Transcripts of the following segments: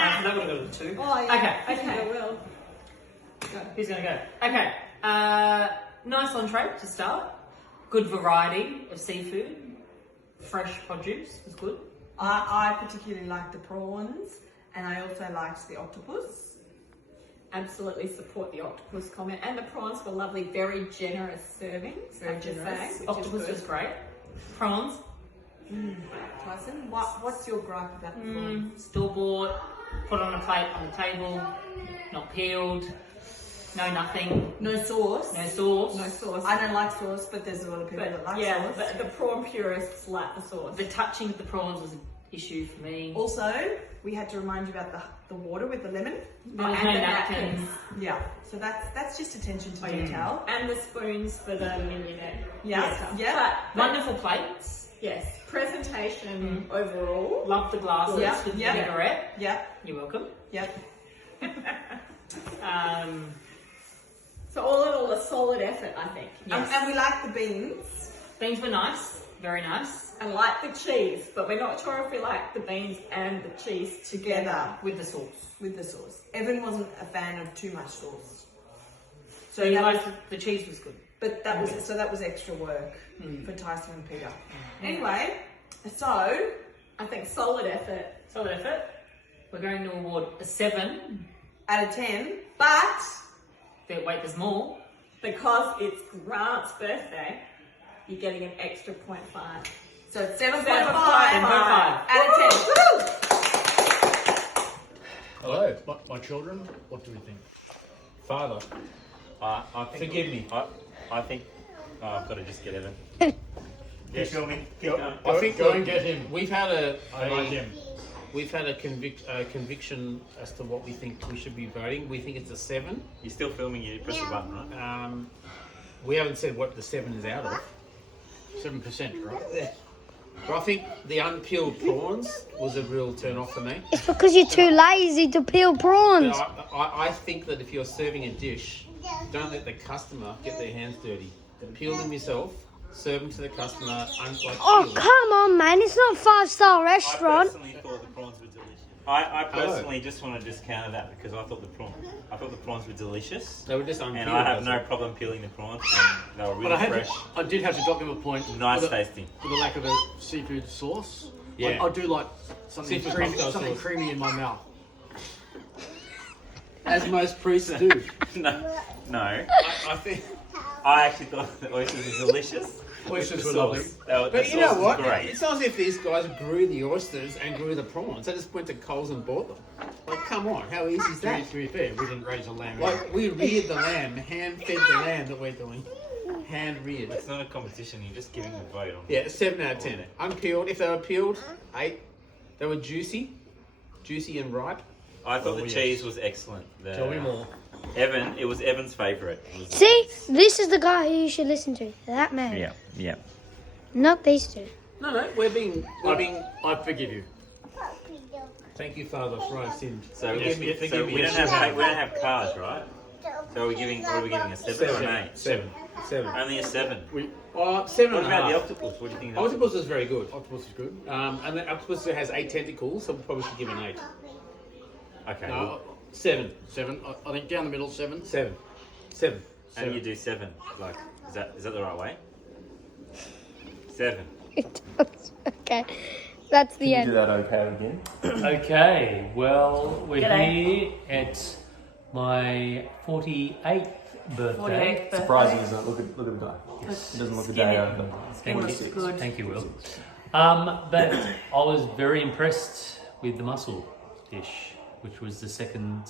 That would have got a 2. Oh, yeah. Okay. I think I will. Who's going to go? Okay. Nice entree to start. Good variety of seafood. Fresh produce was good. I particularly liked the prawns, and I also liked the octopus. Absolutely support the octopus comment, and the prawns were lovely, very generous servings. Very generous. Octopus was great. Prawns, Tyson, what's your gripe about the prawns? store bought, put on a plate on the table, not peeled, no nothing, No sauce. no sauce. No sauce. I don't like sauce, but there's a lot of people that like sauce. but the prawn purists like the sauce. The touching of the prawns was an issue for me. Also, we had to remind you about the water with the lemon. There was and no the napkins. Yeah, so that's just attention to Oh, yeah. detail. And the spoons for the mignonette. Yeah, Yes. yeah. But Wonderful plates. yes, presentation overall. Love the glasses Yeah, with yeah. the vinaigrette. Yeah, You're welcome. yeah. So all in all, a solid effort, I think. Yes. And we like the beans. Beans were nice, very nice, And like the cheese, but we're not sure if we like the beans and the cheese together. with the sauce. With the sauce. Evan wasn't a fan of too much sauce. So you guys, the cheese was good. But that was extra work for Tyson and Peter. Anyway, so I think solid effort. Solid effort. We're going to award a 7. out of 10, but Wait, there's more. Because it's Grant's birthday, you're getting an extra 0.5. so it's 7.5 7.5. out of 10. Woo! Hello, my children. What do we think? Father, I think, Forgive me. I think I've got to just get Evan. Yes. Keep filming. I think go and get him. We've had I like him. we've had a conviction as to what we think we should be voting. We think it's a 7. You're still filming. You press the button, right? We haven't said what the 7 is out of. 7%, right? But I think the unpeeled prawns was a real turn off for me. It's because you're too lazy to peel prawns. But I think that if you're serving a dish, don't let the customer get their hands dirty. Peel them yourself, serve them to the customer, Oh, come on, man. It's not a five-star I restaurant. personally thought the prawns were delicious. I personally just want to discount that because I thought the prawns were delicious, They were just unpeeled. and I have that's no all. problem peeling the prawns, and they were But really fresh, I did have to drop him a point. nice for the, tasting. for the lack of a seafood sauce. Yeah. I do like something, Seafood pasta something sauce. creamy in my mouth. As most priests do. No, I think. I actually thought the oysters were delicious. Oysters with were the lovely. sauce. But The you know sauce was what? Great. It's not as if these guys grew the oysters and grew the prawns. They just went to Coles and bought them. Like, come on, how easy is that? To be fair, we didn't raise a lamb. Like, we reared the lamb, hand-fed the lamb that we're doing. Hand-reared. It's not a competition. You're just giving the vote on. Yeah, 7 out of 10. Unpeeled. If they were peeled, 8. They were juicy and ripe. I thought the yes. cheese was excellent. Tell me more. Evan, it was Evan's favourite. See, this is the guy who you should listen to. That man. Yeah. Not these two. No, we're being. I forgive you. Thank you, Father, for our sins. So, Forgive me, so forgive me. we don't have cars, right? So are we giving? What are we giving? A 7 or an 8? 7. Only a 7. 7 What and a about the half. octopus? What do you think? Of the Octopus is very good. Octopus is good. And the octopus has 8 tentacles, so we probably should give an 8. Okay. No, well, 7. 7. I think down the middle, 7. 7. and you do 7. Like, is that the right way? 7. Okay. That's the end. that okay again? Okay, well, we're G'day. here at my 48th birthday. Surprising, isn't it? Look at the guy. He doesn't look a day over. Thank looks you. good. Thank you, Will. But I was very impressed with the mussel dish, which was the second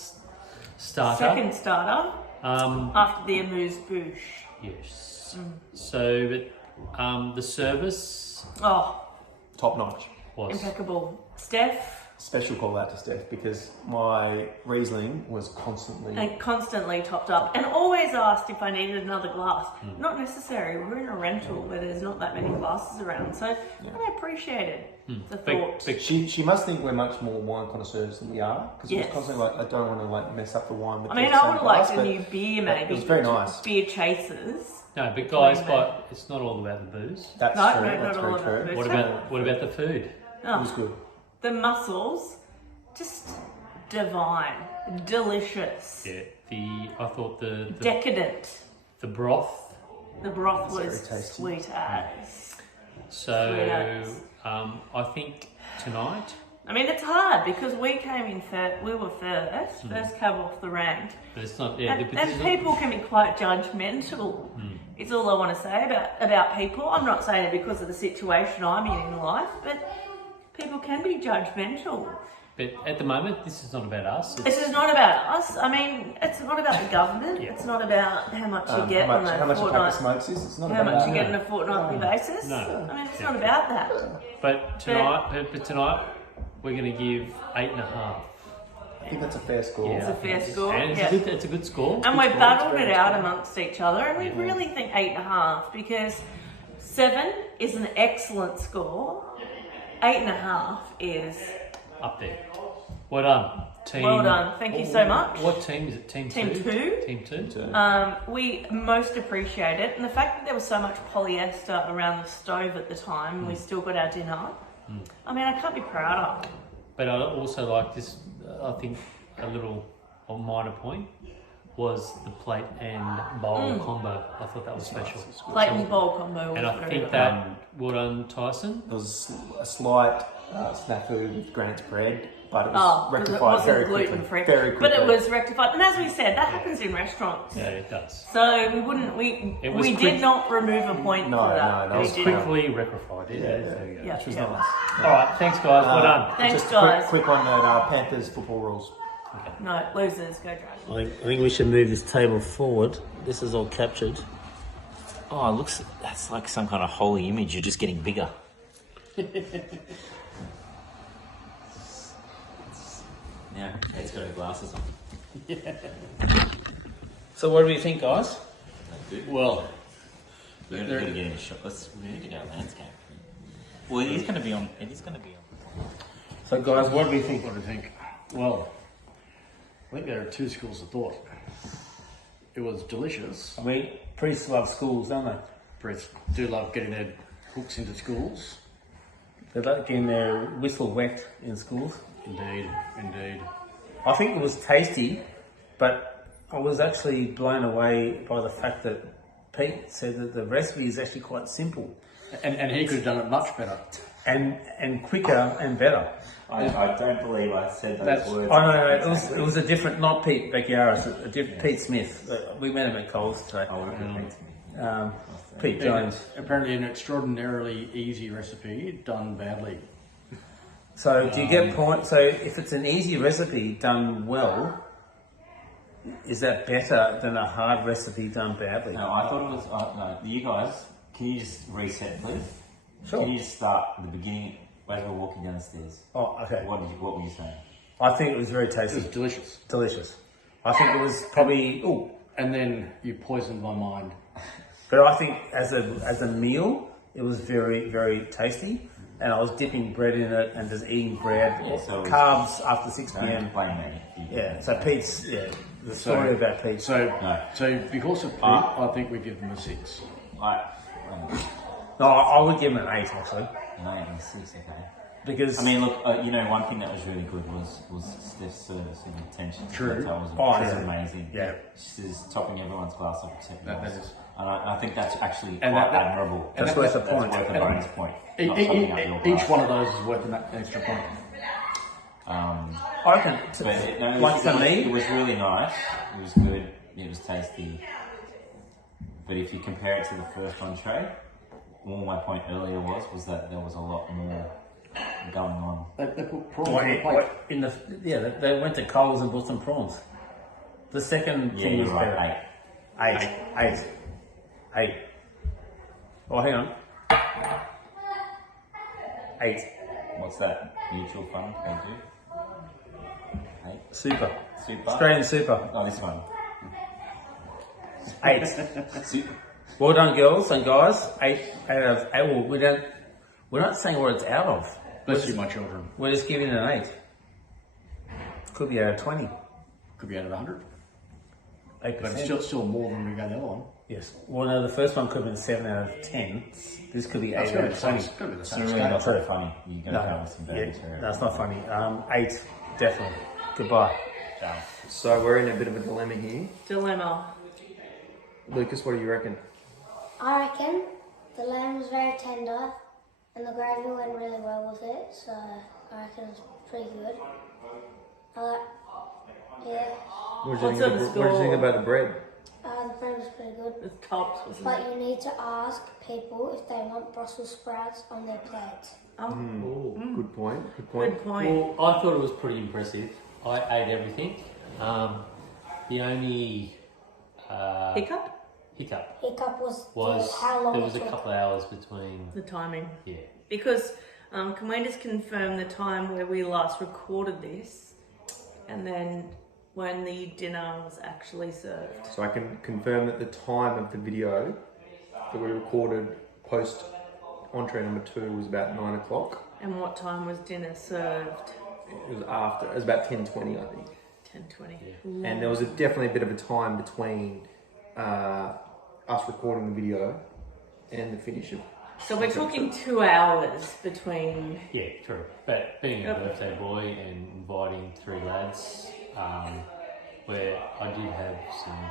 starter. Second starter Um, after the amuse bouche. yes. So, but the service Oh, Top notch. was impeccable. Steph, Special call out to Steph because my Riesling was constantly. and constantly topped up, and always asked if I needed another glass. Not necessary. We're in a rental where there's not that many glasses around, so I appreciated the thought. big She must think we're much more wine connoisseurs than we are because it Yes. was constantly like I don't want to like mess up the wine. With I mean, the I same would have liked glass, a but new beer, maybe. It was very nice. Beer chasers. No, but guys, Fine, but it's not all about the booze. That's No, true. no, That's not very all about the true. booze. What about the food? It was good. The mussels, just divine, delicious, Yeah, I thought the decadent. broth. The broth very was tasty. sweet as. So Yes. I think tonight, I mean, it's hard because we came in first. We were first cab off the rank. but it's not. Yeah, but this And is people can be quite judgmental. It's all I want to say about people. I'm not saying it because of the situation I'm in life, but people can be judgmental. But at the moment, this is not about us. This is not about us. I mean, it's not about the government. Yeah. It's not about how much you get on a how much a pack of fortnight. smokes is? It's not How about much you that. get on a fortnightly basis. No. I mean, it's not about that. But tonight, we're going to give 8.5. I think that's a fair score. It's a fair score. And Yeah. it's a good score. And Good we've score. battled it out amongst each other, and we really think 8.5 because 7 is an excellent score. 8.5 is Up there. Well done, team. Well done. Thank you so much. What team is it? Team Team 2? two. Team 2. we most appreciate it, and the fact that there was so much polyester around the stove at the time, and we still got our dinner. I mean, I can't be prouder. But I also like this, I think a little minor point was the plate and bowl combo. I thought that was special. Plate and bowl combo. And I was very think good. that, well done, Tyson. There was a slight snafu with Grant's bread, but it was Oh, because it rectified very wasn't quickly. gluten free, Very quickly. but it was rectified. And as we said, that happens in restaurants. Yeah, it does. So we wouldn't. We It was we quick. did not remove a point No, for that. no, It no. We was did not. quickly rectified. Yeah, there we go. Yeah, Which was yeah. nice. All right, thanks guys. Well done. Thanks, Just guys. quick on that Panthers football rules. No losers, go Dragons. I think we should move this table forward. This is all captured. Oh, it looks, that's like some kind of holy image. You're just getting bigger. Yeah, it's got her glasses on. So what do we think, guys? Well, We're going to get in a shot. We need to go landscape. Well, it is going to be on. It is going to be on. So guys, what do we think? what do you think? Well, I think there are two schools of thought. It was delicious. I mean, priests love schools, don't they? Priests do love getting their hooks into schools. They like getting their whistle wet in schools. Indeed, indeed. I think it was tasty, but I was actually blown away by the fact that Pete said that the recipe is actually quite simple And he could have done it much better. and quicker and better. I don't believe I said those That's- words. Oh no, it was a different, not Pete Becchiaris, a different Pete Smith. We met him at Coles today. I would have picked me. Pete Jones. Apparently an extraordinarily easy recipe done badly. So do you get point? So if it's an easy recipe done well, is that better than a hard recipe done badly? No, I thought it was. No, you guys, can you just reset, please? Sure. Can you just start at the beginning as we're walking down the stairs? Oh, okay. What were you saying? I think it was very It tasty, was delicious. delicious. I think it was probably And then you poisoned my mind. but I think as a meal, it was very very tasty. And I was dipping bread in it and just eating bread, Yeah, so it was- carbs after 6 Don't p.m. complain, mate. Yeah. So Pete's the story about Pete. So because of Pete, I think we give them a 6. No, I would give him an 8 actually, No, it was 6, okay. because I mean, look, one thing that was really good was Steph's service and attention to True. detail was Oh, was yeah. amazing. Yeah. She's topping everyone's glass up to That is. And I think that's actually And quite that- admirable. that's worth a That's point. worth a bonus point. E- Not e- topping up your each glass. one of those is worth an extra point. I reckon But it like for it me, was really nice. It was good. It was tasty. But if you compare it to the first entree, well, my point earlier was that there was a lot more going on. They put prawns on the plate. they went to Coles and bought some prawns. The second Yeah, thing was you're right. better. 8. Oh, hang on. 8. What's that? Mutual fund? Thank you. Hey, Super. super. Australian super. Oh, this one. 8. Super. Well done, girls and guys. 8 out of 8. Well, we're not saying what it's out of. Bless you, my children. We're just giving it an 8. Could be out of 20. Could be out of 100. 8%. But it's still more than we got the other one. Yes. Well, no, the first one could have been 7 out of 10. This could be 8 That's out got to be of the 20. same. It's got to be the It's same really scale. not very funny. You go No, down with some bad material. that's not funny. 8, definitely. Goodbye. Ciao. So we're in a bit of a dilemma here. Dilemma. Lucas, what do you reckon? I reckon the lamb was very tender and the gravy went really well with it, so I reckon it was pretty good. Yeah, What What's do up, you think score? about the bread? the bread was pretty good. With cups, wasn't But it? you need to ask people if they want Brussels sprouts on their plates. Oh, Good point. Good point. good point. Well, I thought it was pretty impressive. I ate everything. The only Hiccup? Hiccup was was how long there was it a took. couple of hours between. The timing. Yeah. Because, can we just confirm the time where we last recorded this and then when the dinner was actually served? So I can confirm that the time of the video that we recorded post entree number 2 was about 9 o'clock. And what time was dinner served? It was after. It was about 10:20, I think. 10:20. And there was definitely a bit of a time between us recording the video and the finish of. So we're talking 2 hours between. Yeah, true. But being a Yep. birthday boy and inviting 3 lads, where I did have some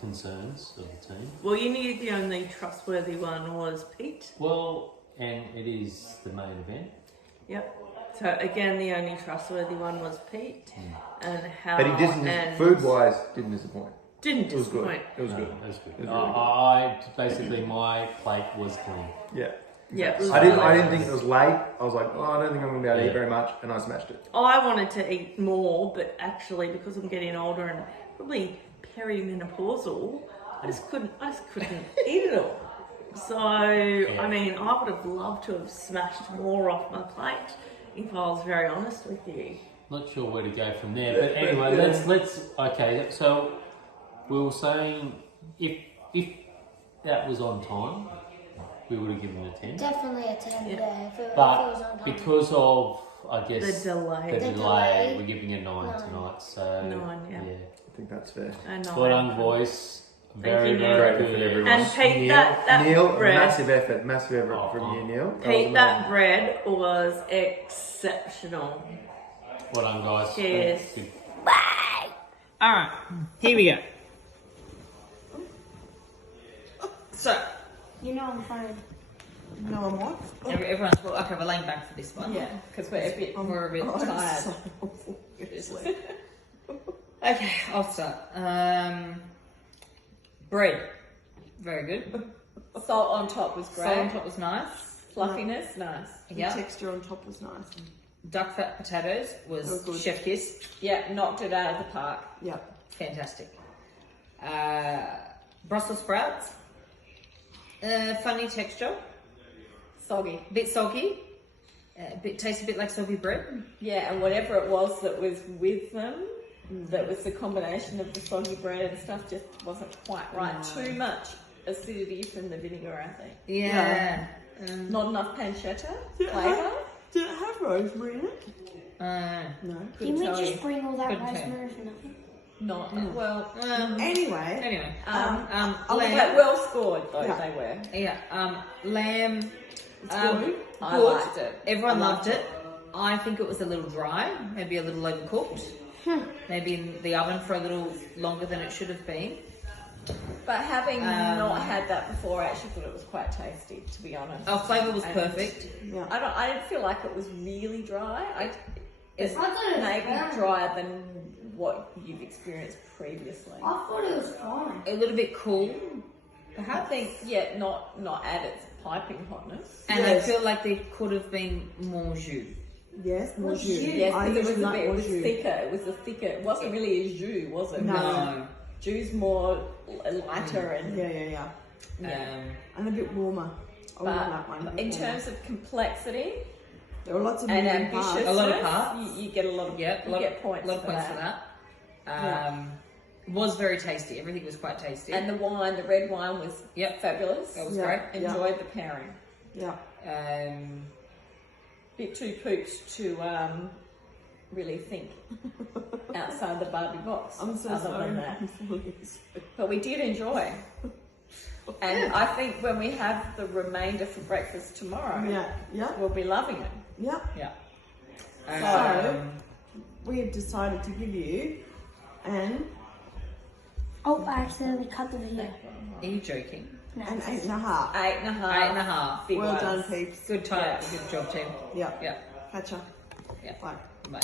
concerns of the team. Well, you knew the only trustworthy one was Pete. Well, and it is the main event. Yep. So again, the only trustworthy one was Pete. And how? But he didn't. and Food-wise, didn't disappoint. Didn't It was good. disappoint. It was No, good. that was good. It was really I basically my plate was clean. Yeah. Yeah. it was I didn't really think nice. it was late. I was like, oh, I don't think I'm going to be able to Yeah. eat very much, and I smashed it. I wanted to eat more, but actually, because I'm getting older and probably perimenopausal, I just couldn't eat it all. So, I mean, I would have loved to have smashed more off my plate, if I was very honest with you. Not sure where to go from there, but anyway, let's okay. So we were saying if that was on time, we would have given it a 10. Definitely a 10 Yeah. there if it was But on time. because of I guess The delay. the The delay, delay. we're giving it 9 9. tonight. So 9, yeah. I think that's fair. And Well done, boys. Very, you, very Neil. good. Great effort, everyone. And Pete, Neil. that Neil, bread, massive effort Oh, from you, Neil. Pete, that bread was exceptional. Well done, guys. Cheers. Good. Alright, here we go. So, You know I'm fine. No one what? everyone's, well, okay, we're laying back for this one. Yeah, because we're We're a bit tired. Obviously. Okay, I'll start. Bread, very good. Salt on top was Salt on great. top was nice. Fluffiness, nice. The Yeah. texture on top was nice. Duck fat potatoes was Oh, good. chef kiss. Yeah, knocked it out of the park. Yeah. Fantastic. Brussels sprouts. Funny texture. Soggy. Bit soggy. Tastes a bit like soggy bread. Yeah, and whatever it was that was with them, that was the combination of the soggy bread and stuff, just wasn't quite right. No. Too much acidity from the vinegar, I think. Yeah. Not enough pancetta flavour. Did it have rosemary in it? Uh, No, Didn't couldn't we tell you. just bring all that Couldn't tell. rosemary for nothing? Not well. Anyway, anyway. But Lamb. well scored though Yeah. they were. Yeah. Lamb. I good. liked it. Everyone I loved it. I think it was a little dry, maybe a little overcooked. Maybe in the oven for a little longer than it should have been. But having not had that before, I actually thought it was quite tasty, to be honest. Our flavour was And perfect. I didn't feel like it was really dry. It's I thought it was maybe fine. drier than what you've experienced previously. I thought it was fine. A little bit cool, I perhaps. think, yeah, not at its piping hotness. And I feel like there could have been more jus. yes, more What's jus. jus? Yes, I because it was usually a like bit, it more was jus. thicker. It was a thicker. It wasn't really a jus, was it? No. Jus more lighter and Yeah. And a bit warmer. I would like one. but in terms of complexity there were lots of and moving ambitiousness, parts. A lot of parts. you get a lot of Yeah, you get points, lot of for points that. for that. Was very tasty. Everything was quite tasty. And the wine, the red wine, was Yep. fabulous. That was Yeah. great. Enjoyed the pairing. Yeah. Bit too pooped to really think outside the Barbie box. I'm so other sorry. than that. But we did enjoy. And I think when we have the remainder for breakfast tomorrow, Yeah. we'll be loving it. Yeah. Yeah. So, we have decided to give you an Oh, I accidentally cut the video. Are you joking? No. an 8.5. 8.5. 8.5. Well done, peeps. Good time. Good job, team. Yeah. Yeah. Catch ya. Yeah. Bye. Bye.